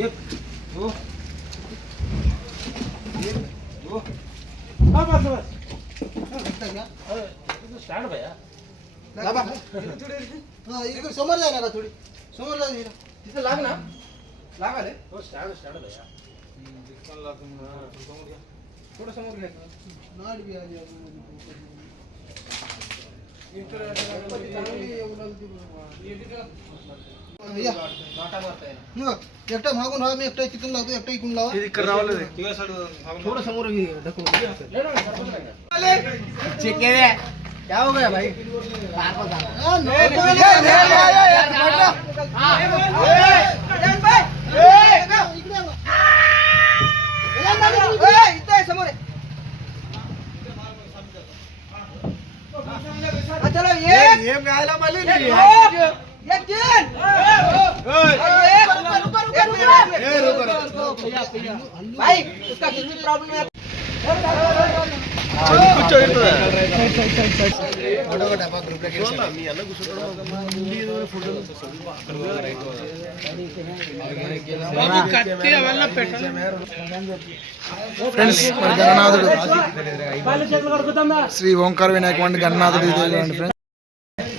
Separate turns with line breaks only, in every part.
एक दो एक दो
हा, बस, बस.
स्टँड भैया
दाबा. हा, इकडे समोर जाय ना थोडी समोर जा इकडे. तिथं लाग ना लाग आले
हो स्टँड स्टँड भैया
थोडं समोर घ्यायचं नाट बी आली एकटा मागून राहा मी एकटा तिथून लावतो एकटा इकडून लावा थोडं समोर घे ढकलून. क्या हो गया भाई आ, ఏం కాదులా మళ్ళీ
ఫ్రెండ్స్ గణనాథుడు శ్రీ ఓంకార వినాయక వంటి గణనాథుడు ఫ్రెండ్స్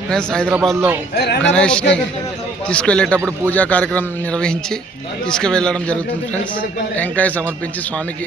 ఫ్రెండ్స్ హైదరాబాద్లో గణేష్ని తీసుకువెళ్ళేటప్పుడు పూజా కార్యక్రమం నిర్వహించి తీసుకువెళ్ళడం జరుగుతుంది ఫ్రెండ్స్. టెంకాయ సమర్పించి స్వామికి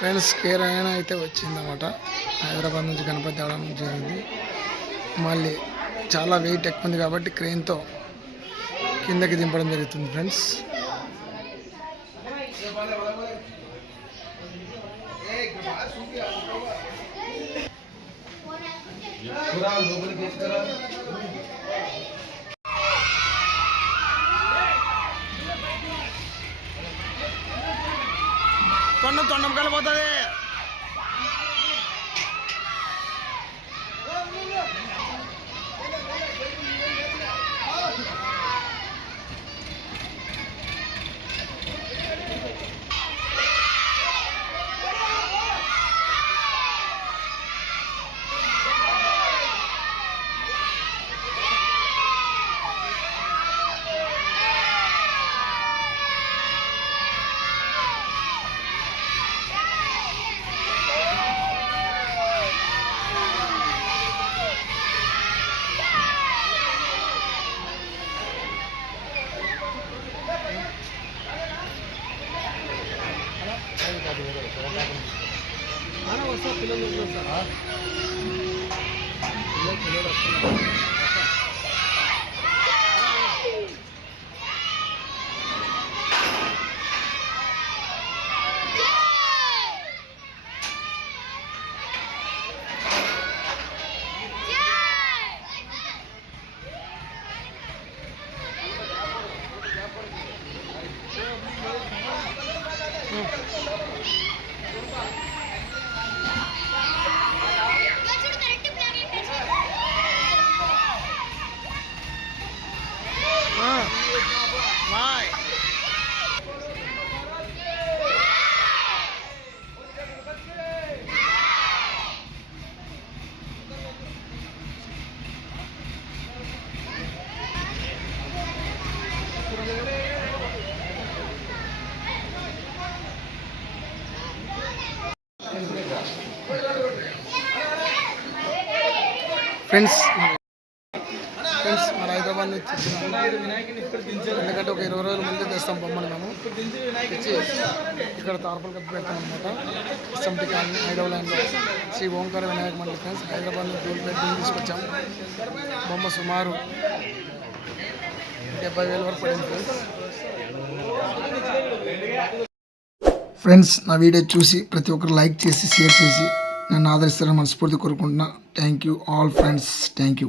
ఫ్రెండ్స్ కేర్ అయినా అయితే వచ్చిందన్నమాట. హైదరాబాద్ నుంచి గణపతి దేవడం జరిగింది. మళ్ళీ చాలా వెయిట్ ఎక్కువ ఉంది కాబట్టి క్రెయిన్తో కిందకి దింపడం జరుగుతుంది ఫ్రెండ్స్. తొండం తొండం కలిపోతుంది
కరెక్ట్ ప్లాన్
ఫ్రెండ్స్. ఫ్రెండ్స్ మన హైదరాబాద్ నుంచి ఎందుకంటే ఒక ఇరవై రోజుల ముందు తెస్తాం బొమ్మను మేము. తెచ్చి ఇక్కడ తార్పల్ కప్పి పెడతాం అనమాట ఎస్ఎంటి కాలనీ హైదరాబాద్లో శ్రీ ఓంకార వినాయక మండలి ఫ్రెండ్స్ హైదరాబాద్ నుంచి జూల్పేట పెట్టి తీసుకొచ్చాం. బొమ్మ సుమారు డెబ్బై వేల వరకు పడింది ఫ్రెండ్స్. ఫ్రెండ్స్ నా వీడియో చూసి ప్రతి ఒక్కరు లైక్ చేసి షేర్ చేసి నన్ను ఆదరిస్తారని మనస్ఫూర్తి కోరుకుంటున్నా. Thank you all friends thank you